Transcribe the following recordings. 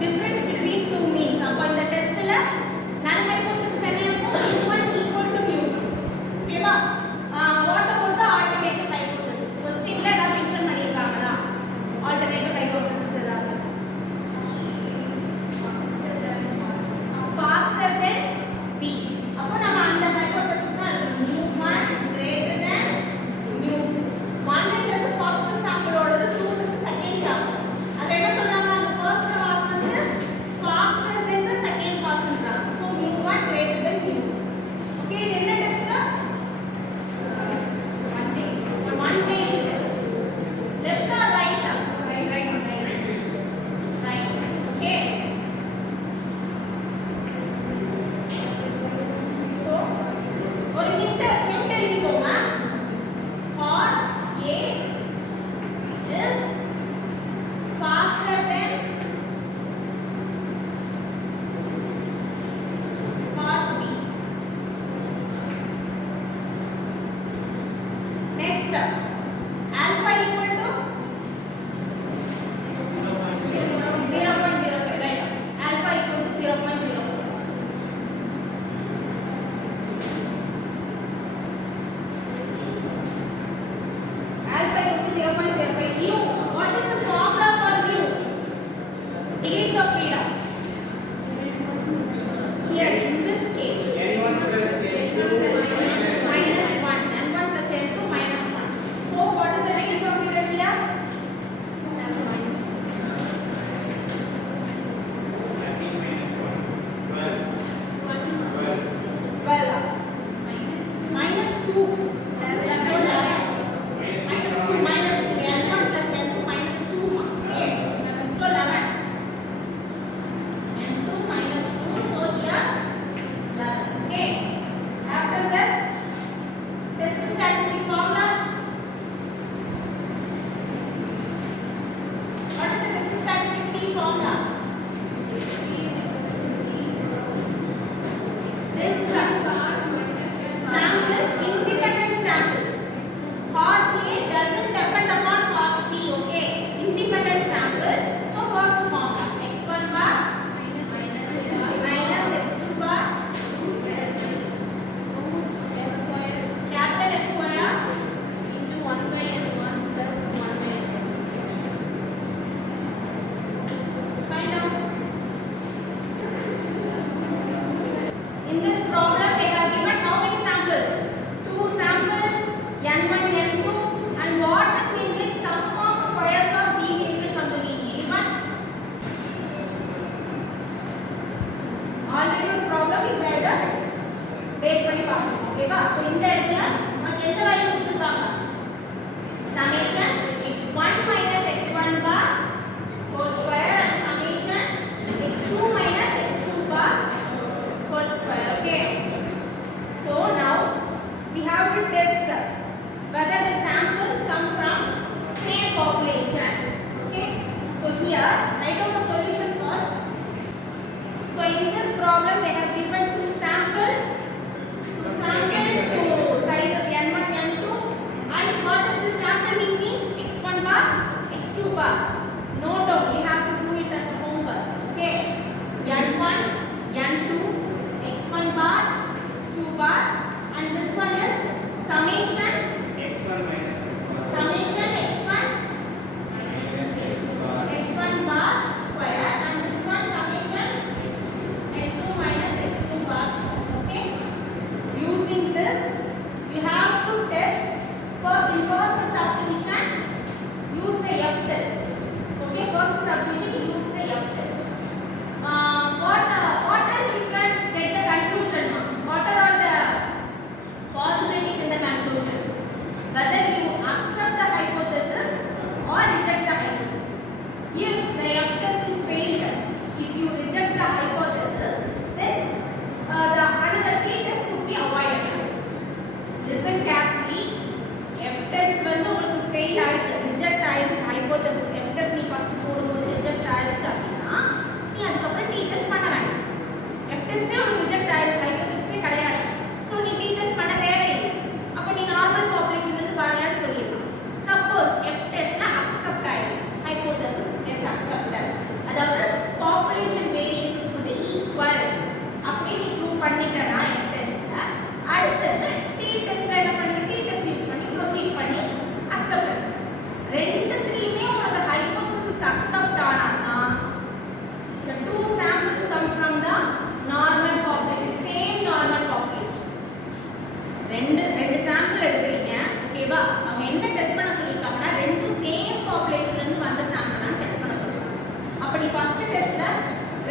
difference between two means. அப்ப இந்த டெஸ்ட்ல null hypothesis என்ன இருக்கும்? mu1 equal to mu2. ஓகேவா? what about the alternative hypothesis? क्वेश्चनல ஏதாவது மென்ஷன் பண்ணிருக்காங்களா? alternative hypothesis ஏதாவது? faster than b. அப்ப நம்ம அந்த hypothesis தான் எழுதணும். mu1 greater than mu2. 1 ன்றது first sample ஓடது, 2 ன்றது second sample. அது என்ன சொல்றாங்க? அந்த first pass வந்து faster than the second pass ன்றாங்க. so mu1 greater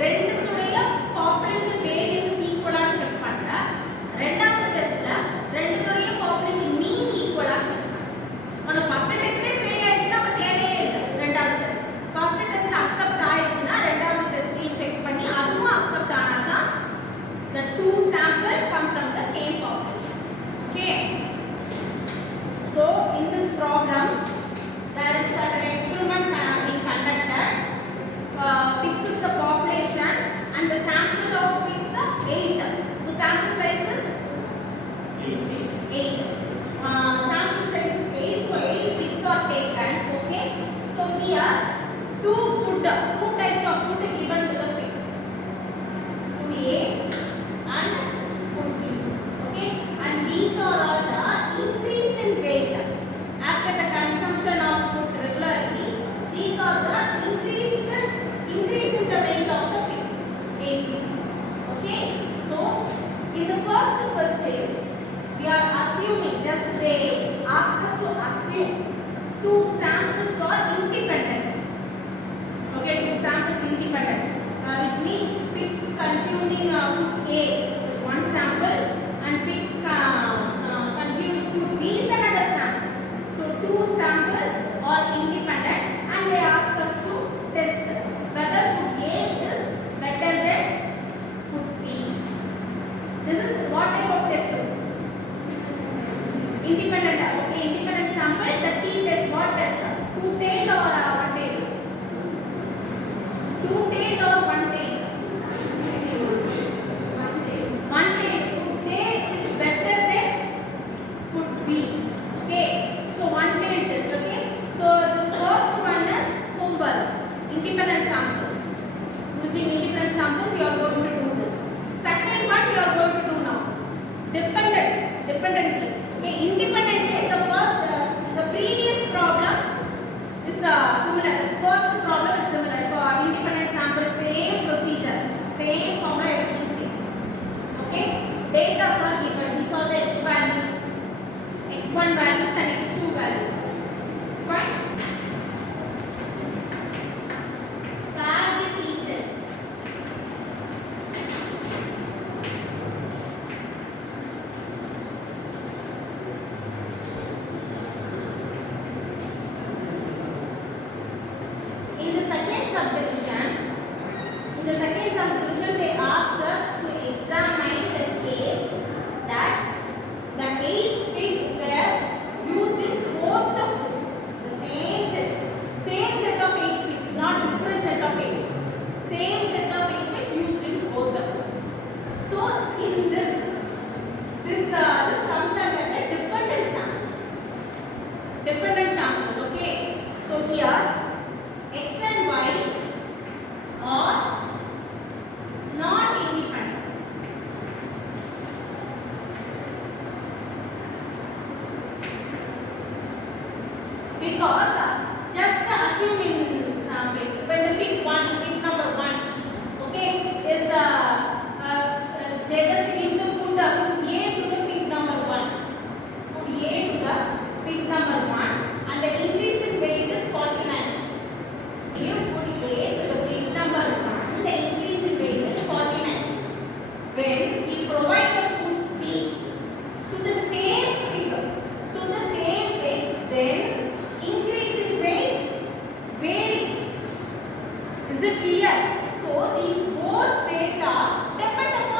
ரெண்டுத்துடைய பாப்புலேஷன் வேரியன்ஸ் ஈக்குவலா செக் பண்றேன். ரெண்டாவது டெஸ்ட்ல ரெண்டுத்துடைய பாப்புலேஷன் மீன் ஈக்குவலா செக் பண்றேன். உனக்கு ஃபர்ஸ்ட் டெஸ்டே ஃபெயில் ஆயிடுச்சுன்னா அப்ப தேவையே இல்லை ரெண்டாவது டெஸ்ட். ஃபர்ஸ்ட் டெஸ்ட் அக்செப்ட் ஆயிடுச்சுன்னா ரெண்டாவது டெஸ்டையும் செக் பண்ணி அதுவும் accept ஆனாதான் the two sample come from the same population. Okay. So in this problem there is an experiment being conducted. Pigs is the population and the sample of pigs are 8. So sample size is 8. Sample size is 8. So 8 pigs are taken. Okay. So here two types of food given to the pigs. Food A and food B. Okay. And these are all the increase in weight after the consumption of food regularly. These are the increase in the weight of the pigs. 8 pigs. Okay. So in the first question we are assuming, just they ask us to assume two samples are independent. Okay, two samples independent, which means pigs consuming food A is one sample and pigs consuming food B is another sample. So two samples are independent and they ask us to test whether food A is better than food B. This is what type of test? Independent. Okay, independent sample. The T test, what test? Two-tailed or one-tailed? Two-tailed or one-tailed? One-tailed. Food A is better than food B. Okay. So one-tailed test. Okay. So this first one is homework. Independent samples. Using independent samples, you are going to do this. Second one, you are going to do now. Dependent case. Okay. Independent case. The previous problem is similar. The first problem is similar. For independent sample, same procedure, same formula, everything same. Okay. Data are given. These are the x values, x1 values and x2 values. Fine. Validity test. In the second subdivision, they asked us to examine the case that the 8 pigs were used in both the foods. The same set of 8 pigs, not different set of 8 pigs. Same set of 8 pigs used in both the foods. So in this comes under the dependent samples. Dependent samples, okay. So here X and Y are not independent. Because just assuming sample, when the pig number 1, okay, is they just give the food A to the pig number 1. Food A to the pig number 1 and the increase in weight is 49. Give food A to the pig number 1, the increase in weight is 49. When we provide the food B to the same pig, then increase in weight varies. Is it clear? So these both weight are depend upon